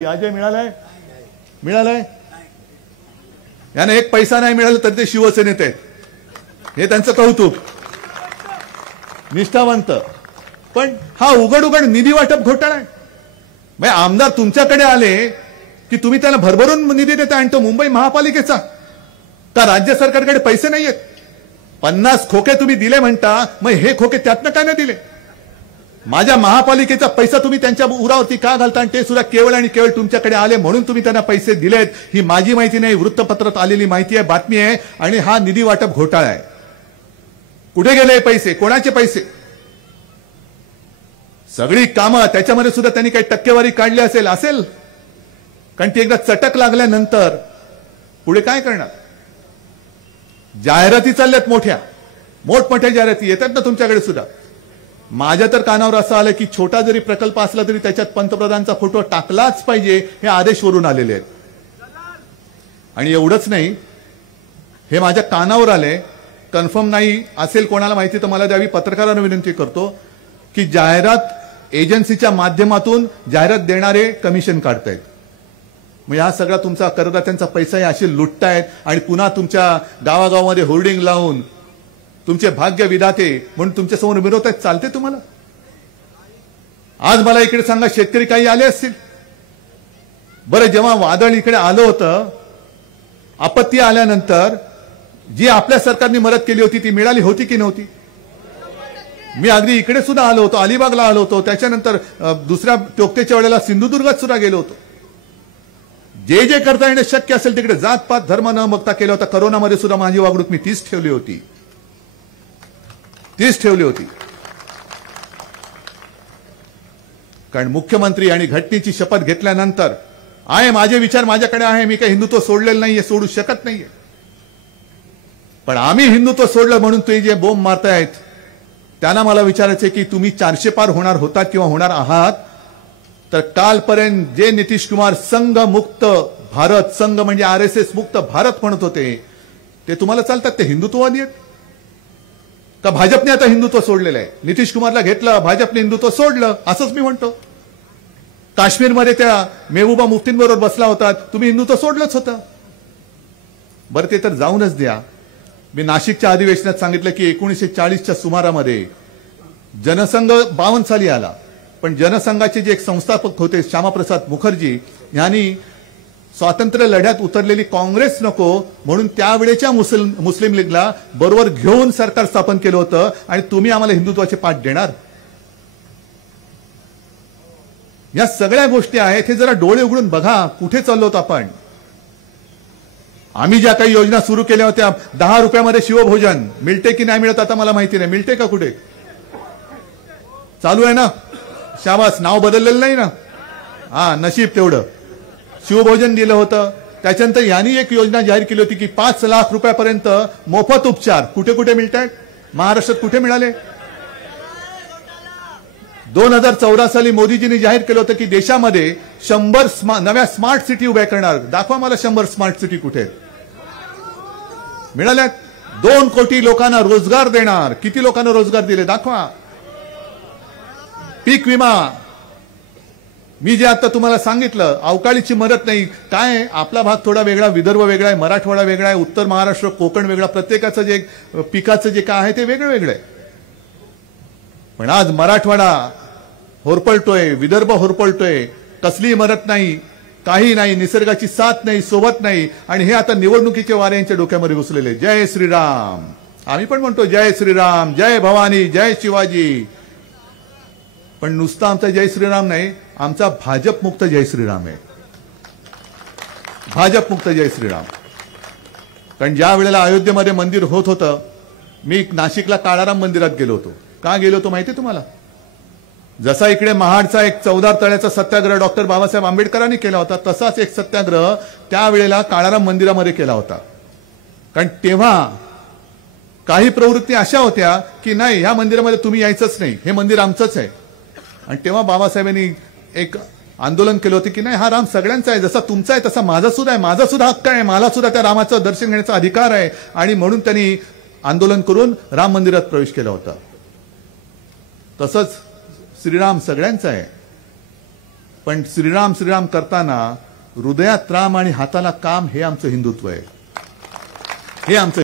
अजय मिळालाय याने एक पैसा नाही मिळाला तर ते शिवसेनेत आहेत हे त्यांचं कौतुक निष्ठावंत पण हा उघड निधी वाटप घोटाळा आहे। म्हणजे आमदार तुमच्याकडे आले की तुम्ही त्याला भरभरून निधी देता आणि तो मुंबई महापालिकेचा का राज्य सरकारकडे पैसे नाहीयेत 50 खोके तुम्ही दिले म्हणता मग हे खोके त्यातनं काय नाही दिले। माझ्या महापालिकेचा पैसा तुम्ही त्यांच्या उरावरती का घालता आणि ते सुद्धा केवळ आणि केवळ तुमच्याकडे आले म्हणून तुम्ही त्यांना पैसे दिलेत ही माझी माहिती नाही वृत्तपत्रात आलेली माहिती आहे बातमी आहे आणि हा निधी वाटप घोटाळा आहे। कुठे गेले पैसे कोणाचे पैसे सगळी कामं त्याच्यामध्ये सुद्धा त्यांनी काही टक्केवारी काढली असेल कारण ती एकदा चटक लागल्यानंतर पुढे काय करणार। जाहिराती चालल्यात मोठमोठ्या जाहिराती येतात ना तुमच्याकडे सुद्धा। माझ्या तर कानावर असं आलं की छोटा जरी प्रकल्प असला तरी त्याच्यात पंतप्रधानांचा फोटो टाकलाच पाहिजे हे आदेश वरून आलेले आहेत। आणि एवढंच नाही हे माझ्या कानावर आले कन्फर्म नाही असेल कोणाला माहिती तर मला द्यावी पत्रकारांना विनंती करतो की जाहिरात एजन्सीच्या माध्यमातून जाहिरात देणारे कमिशन काढतायत। म्हणजे हा सगळा तुमचा करदात्यांचा पैसा असे लुटतायत आणि पुन्हा तुमच्या गावागावामध्ये होर्डिंग लावून तुमचे भाग्य विधाते म्हणून तुमच्या समोर मिरवतायत चालते तुम्हाला। आज मला इकडे सांगा शेतकरी काही आले असतील बरं जेव्हा वादळ इकडे आलं होतं आपत्ती आल्यानंतर जी आपल्या सरकारने मदत केली होती ती मिळाली होती की नव्हती। मी अगदी इकडे सुद्धा आलो होतो अलिबागला आलो होतो त्याच्यानंतर दुसऱ्या टोकतेच्या वेळेला सिंधुदुर्गात सुद्धा गेलो होतो। जे करता येणं शक्य असेल तिकडे जात पात धर्म न बघता केलं होतं। करोनामध्ये सुद्धा माझी वागणूक मी तीच ठेवली होती कारण मुख्यमंत्री आणि घटनेची शपथ घेतल्यानंतर आहे माझे विचार माझ्याकडे आहे मी काही हिंदुत्व सोडलेलं नाहीये सोडू शकत नाहीये पण आम्ही हिंदुत्व सोडलं म्हणून ते जे बोंब मारतायत त्यांना मला विचारायचे की तुम्ही 400 पार होणार होतात किंवा होणार आहात तर कालपर्यंत जे नितीश कुमार संघ मुक्त भारत संघ म्हणजे RSS मुक्त भारत म्हणत होते ते तुम्हाला चालतात ते हिंदुत्ववादी आहेत का भाजपने आता हिंदुत्व सोडलेलं आहे। नितीश कुमारला घेतलं भाजपने हिंदुत्व सोडलं असंच मी म्हणतो। काश्मीरमध्ये त्या मेहबूबा मुफ्तींबरोबर बसला होता तुम्ही हिंदुत्व सोडलंच होतं। बरं ते तर जाऊनच द्या। मी नाशिकच्या अधिवेशनात सांगितलं की 1940च्या सुमारामध्ये जनसंघ 52 साली आला पण जनसंघाचे जे एक संस्थापक होते श्यामाप्रसाद मुखर्जी यांनी स्वातंत्र्य लढ्यात उतरलेली काँग्रेस नको म्हणून त्यावेळेच्या मुस्लिम लीगला बरोबर घेऊन सरकार स्थापन केलं होतं आणि तुम्ही आम्हाला हिंदुत्वाचे पाठ देणार। या सगळ्या गोष्टी आहेत हे जरा डोळे उघडून बघा कुठे चाललोत आपण। आम्ही ज्या काही योजना सुरू केल्या होत्या 10 रुपयामध्ये शिवभोजन मिळते की नाही मिळत आता मला माहिती नाही मिळते का कुठे चालू आहे ना शाबास नाव बदललेलं नाही ना हा नशीब तेवढं शिवभोजन दिलं होतं। त्याच्यानंतर यांनी एक योजना जाहीर केली होती की 5 लाख रुपयापर्यंत मोफत उपचार कुठे कुठे मिळतात महाराष्ट्रात कुठे मिळाले। 2014 साली मोदीजींनी जाहीर केलं होतं की देशामध्ये 100 नव्या स्मार्ट सिटी उभ्या करणार दाखवा मला 100 स्मार्ट सिटी कुठे मिळाल्यात। 2 कोटी लोकांना रोजगार देणार किती लोकांना रोजगार दिले दाखवा। पीक विमा मी जे आता तुम्हाला सांगितलं अवकाळीची मदत नाही काय आपला भाग थोडा वेगळा विदर्भ वेगळा आहे मराठवाडा वेगळा आहे उत्तर महाराष्ट्र कोकण वेगळा प्रत्येकाचं जे पिकाचं जे काय आहे ते वेगळं वेगळं आहे पण आज मराठवाडा होरपळतोय विदर्भ होरपळतोय कसलीही मदत नाही काही नाही निसर्गाची साथ नाही सोबत नाही आणि हे आता निवडणुकीचे वारे यांच्या डोक्यामध्ये घुसलेले। जय श्रीराम आम्ही पण म्हणतो जय श्रीराम जय भवानी जय शिवाजी पण नुसता आमचा जय श्रीराम नाही आमचा भाजप मुक्त जय श्रीराम आहे भाजप मुक्त जय श्रीराम। कारण ज्या वेळेला अयोध्येमध्ये मंदिर होत होतं मी नाशिकला काळाराम मंदिरात गेलो होतो का गेलो होतो माहिती तुम्हाला जसा इकडे महाडचा एक 14 तळ्याचा सत्याग्रह डॉक्टर बाबासाहेब आंबेडकरांनी केला होता तसाच एक सत्याग्रह त्यावेळेला काळाराम मंदिरामध्ये केला होता कारण तेव्हा काही प्रवृत्ती अशा होत्या की नाही ह्या मंदिरामध्ये तुम्ही यायचंच नाही हे मंदिर आमचंच आहे आणि तेव्हा बाबासाहेबांनी एक आंदोलन केलं होतं की नाही हा राम सगळ्यांचा आहे जसा तुमचा आहे तसा माझा सुद्धा आहे माझा सुद्धा हक्क आहे मला सुद्धा त्या रामाचं दर्शन घेण्याचा अधिकार आहे आणि म्हणून त्यांनी आंदोलन करून राम मंदिरात प्रवेश केला होता। तसंच श्रीराम सगळ्यांचा आहे पण श्रीराम श्रीराम करताना हृदयात राम आणि हाताला काम हे आमचं हिंदुत्व आहे, हे आमचं